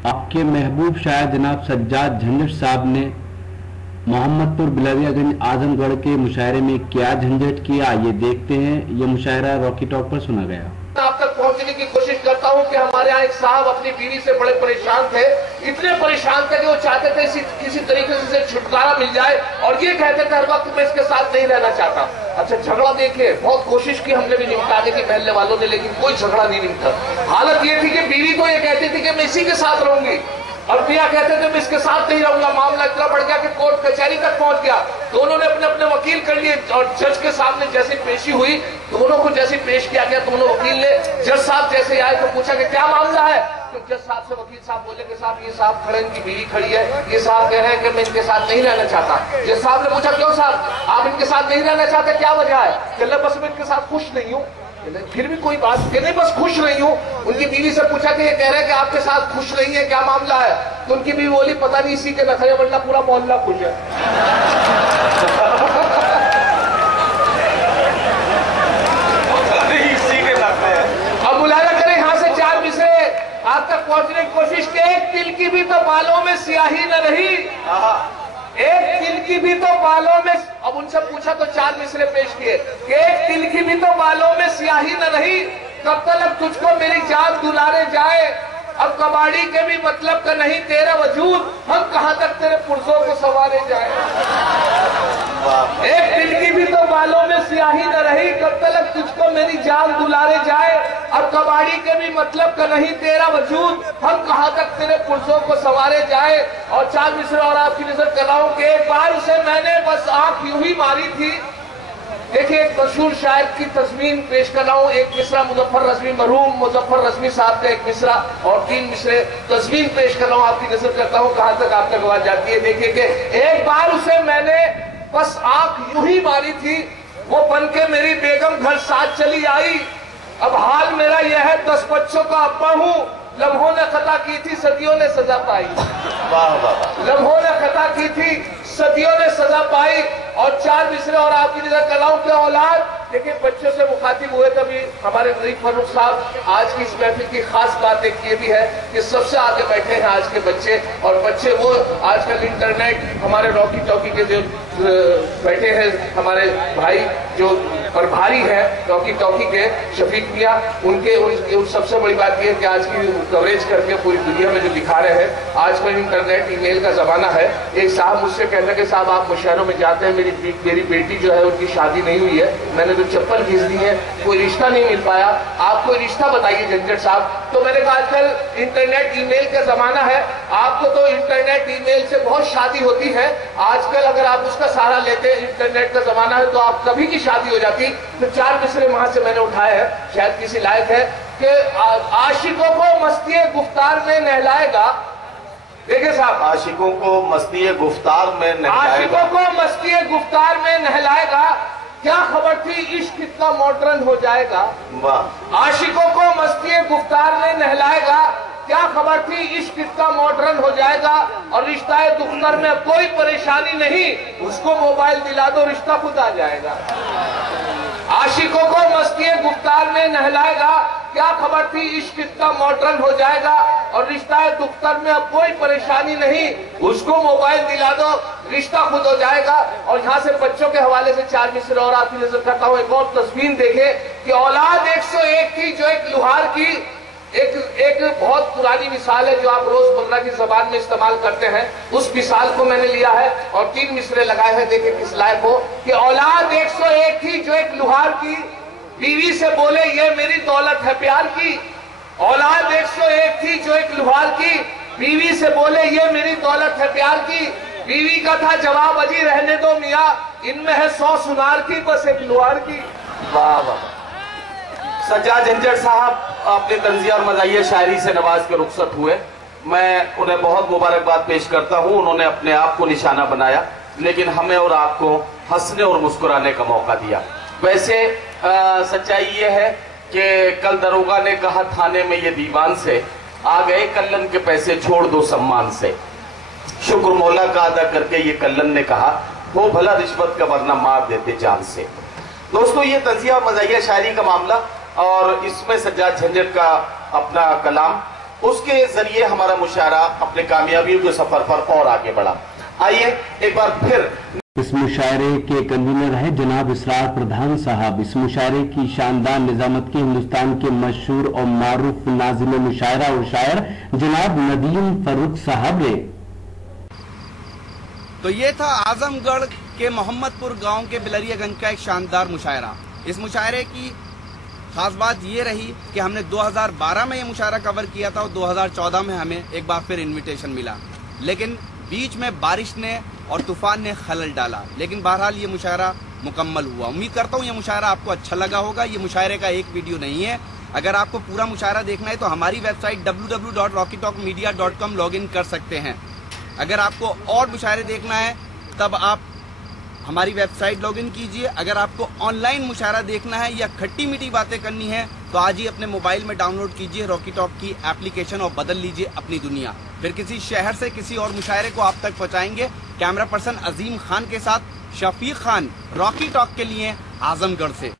आपके महबूब शायर जनाब सज्जाद झंझट साहब ने मोहम्मदपुर बिलवियागंज आजमगढ़ के मुशायरे में क्या झंझट किया, ये देखते हैं। ये मुशायरा रॉकी टॉक पर सुना गया। आप तक पहुंचने की कोशिश करता हूं कि हमारे यहाँ एक साहब अपनी बीवी से बड़े परेशान थे, इतने परेशान थे कि वो चाहते थे किसी तरीके से छुटकारा मिल जाए और ये कहते थे हर वक्त मैं इसके साथ नहीं रहना चाहता। अच्छा, झगड़ा देखिए, बहुत कोशिश की हमने भी निपटाने की महल्ले वालों ने, लेकिन कोई झगड़ा नहीं निपटा। हालत ये थी कि बीवी तो ये कहती थी कि मैं इसी के साथ रहूंगी और मियां कहते थे मैं इसके साथ नहीं रहूंगा। मामला इतना बढ़ गया कि कोर्ट कचहरी तक पहुंच गया। दोनों ने अपने अपने वकील कर लिए और जज के सामने जैसे पेशी हुई, दोनों को जैसे पेश किया गया, दोनों वकील ने, जज साहब जैसे आए तो पूछा कि क्या मामला है। तो जज साहब से वकील साहब बोले कि साहब ये साहब खड़े, इनकी बीवी खड़ी है, ये साहब कह रहे हैं कि मैं इनके साथ नहीं रहना चाहता। जज साहब ने पूछा क्यों साहब, आप इनके साथ नहीं रहना चाहते, क्या वजह है। कहले बस मैं इनके साथ खुश नहीं हूँ। फिर भी कोई बात नहीं, बस खुश नहीं हूँ। उनकी बीवी से पूछा कि ये कह रहे हैं कि आपके साथ खुश नहीं है, क्या मामला है। तो उनकी बीवी बोली पता नहीं इसी के नखरे, वरना पूरा मोहल्ला खुश है। इसी के नखरे। अब मुलाजा करें यहां से चार मिसरे आप तक पहुंचने की कोशिश की। एक तिल की भी तो बालों में स्याही न रही, एक तिल की भी तो बालों में। अब उनसे पूछा तो चार मिसरे पेश किए कि एक तिल की भी तो बालों में स्याही न रही, कब तक तुझको मेरी जान दुलारे जाए। अब कबाड़ी के भी मतलब का नहीं तेरा वजूद, हम कहां तक तेरे पुर्जों को संवारे जाए। एक तिल की भी तो बालों में स्याही न रही, कब तक तुझको मेरी जान दुलारे जाए। अब कबाड़ी के भी मतलब का नहीं तेरा वजूद, हम कहां तक तेरे पुर्जों को संवारे जाए। और चार मिसरे और आपकी नजर कर रहा हूं कि एक बार उसे मैंने बस आंख यूं ही मारी थी। देखिए, एक मशहूर शायर की तस्मीन पेश कर रहा हूं। एक मिसरा मुजफ्फर रज़वी, मरहूम मुजफ्फर रज़वी साहब का एक मिसरा और तीन मिसरे तस्मीन पेश कर रहा हूं, आपकी नजर करता हूं कहां तक आप तक आवाज जाती है। देखिए कि एक बार उसे मैंने बस आंख यूं ही मारी थी, वो बन के मेरी बेगम घर साथ चली आई। अब हाल मेरा यह है 10 बच्चों का अब्बा हूं, लम्हों ने खता की थी सदियों ने सजा पाई। वाह वाह। लम्हों ने खता की थी सदियों ने सजा पाई। और चार मिसरे और आपकी नजर कर रहा हूं कि औलाद, देखिए बच्चों से मुखातिब हुए तभी हमारे नजीब फर्रुख साहब आज की इस महफिल की खास बात एक ये भी है कि सबसे आगे बैठे हैं आज के बच्चे। और बच्चे वो आजकल इंटरनेट, हमारे रॉकी टॉकी के जो बैठे हैं हमारे भाई जो प्रभारी है रॉकी टॉकी के, शफीक मियां, उनके सबसे बड़ी बात यह है कि आज की कवरेज करके पूरी दुनिया में जो दिखा रहे हैं। आजकल इंटरनेट ईमेल का जमाना है। एक साहब मुझसे कहने के साहब आप मुशायरों में जाते हैं, मेरी बेटी जो है उनकी शादी नहीं हुई है, मैंने तो चप्पल खींच दी है, कोई रिश्ता नहीं मिल पाया, आप कोई रिश्ता बताइए झंझट साहब। तो मैंने कहा आजकल इंटरनेट ईमेल का जमाना है, आपको तो इंटरनेट ईमेल से बहुत शादी होती है। आजकल अगर आप उसका सहारा लेते, इंटरनेट का जमाना है, तो आप कभी की शादी हो जाती। तो चार मिसरे वहां से मैंने उठाए हैं, शायद किसी लायक है कि आशिकों को मस्ती गुफ्तार में नहलाएगा। देखिए साहब, आशिकों को मस्ती गुफ्तार में नहलाएगा, आशिकों को मस्ती गुफ्तार में नहलाएगा, क्या खबर थी इश्क कितना मॉडर्न हो जाएगा। वाह। आशिकों को मस्ती गुफ्तार में नहलाएगा, क्या खबर थी इश्क कितना मॉडर्न हो जाएगा। और रिश्ता दुख्तर में कोई परेशानी नहीं, उसको मोबाइल दिला दो रिश्ता खुद आ जाएगा। आशिकों को मस्ती गुफ्तार में नहलाएगा, क्या खबर थी इश्क कितना मॉडर्न हो जाएगा। और रिश्ता दुख्तर में अब कोई परेशानी नहीं, उसको मोबाइल दिला दो रिश्ता खुद हो जाएगा। और यहां से बच्चों के हवाले से चार मिसरे और आपकी नजर करता हूं। एक और तस्वीर देखे कि औलाद 101 थी जो एक लुहार की, एक बहुत पुरानी मिसाल है जो आप रोजमर्रा की जबान में इस्तेमाल करते हैं, उस मिसाल को मैंने लिया है और तीन मिसरे लगाए हैं। देखिए किस लायक हो कि औलाद 101 थी जो एक लुहार की, बीवी से बोले ये मेरी दौलत है प्यार की। औलाद 101 थी जो एक लुहार की, बीवी से बोले ये मेरी दौलत है प्यार की। बीवी का था जवाब अजी रहने दो मियाँ, इनमें है 100 सुनार की बस एक लुहार की। वाह वाह। सज्जाद झंझट साहब अपने तंजिया और मज़ाहिया शायरी से नवाज के रुखसत हुए, मैं उन्हें बहुत मुबारकबाद पेश करता हूं। उन्होंने अपने आप को निशाना बनाया, लेकिन हमें और आपको हंसने और मुस्कुराने का मौका दिया। वैसे सच्चाई ये है कि कल दरोगा ने कहा थाने में ये दीवान से, आ गए कल्लन के पैसे छोड़ दो सम्मान से। शुक्र मौला का अदा करके ये कल्लन ने कहा, हो भला रिश्वत का वरना मार देते जान से। दोस्तों, ये तंजिया मज़ाहिया शायरी का मामला और इसमें सज्जाद झंझट का अपना कलाम उसके जरिए हमारा मुशायरा अपने कामयाबियों के सफर पर और आगे बढ़ा। आइए एक बार फिर इस मुशायरे के कन्वीनर है जनाब इसरार प्रधान साहब। इस मुशायरे की शानदार निजामत के हिंदुस्तान के मशहूर और मारूफ नाज़िम मुशायरा और शायर जनाब नदीम फरूक साहब ने। तो ये था आजमगढ़ के मोहम्मदपुर गांव के बिलरियागंज का एक शानदार मुशायरा। इस मुशायरे की खास बात ये रही कि हमने 2012 में ये मुशायरा कवर किया था और 2014 में हमें एक बार फिर इनविटेशन मिला, लेकिन बीच में बारिश ने और तूफान ने खलल डाला। लेकिन बहरहाल ये मुशायरा मुकम्मल हुआ। उम्मीद करता हूँ ये मुशायरा आपको अच्छा लगा होगा। ये मुशायरे का एक वीडियो नहीं है। अगर आपको पूरा मुशायरा देखना है तो हमारी वेबसाइट www.rockytalkmedia.com लॉगिन कर सकते हैं। अगर आपको और मुशायरे देखना है तब आप हमारी वेबसाइट लॉगिन कीजिए। अगर आपको ऑनलाइन मुशायरा देखना है या खट्टी मीठी बातें करनी है तो आज ही अपने मोबाइल में डाउनलोड कीजिए रॉकी टॉक की एप्लीकेशन और बदल लीजिए अपनी दुनिया। फिर किसी शहर से किसी और मुशायरे को आप तक पहुंचाएंगे। कैमरा पर्सन अजीम खान के साथ शफीक खान, रॉकी टॉक के लिए आजमगढ़ से।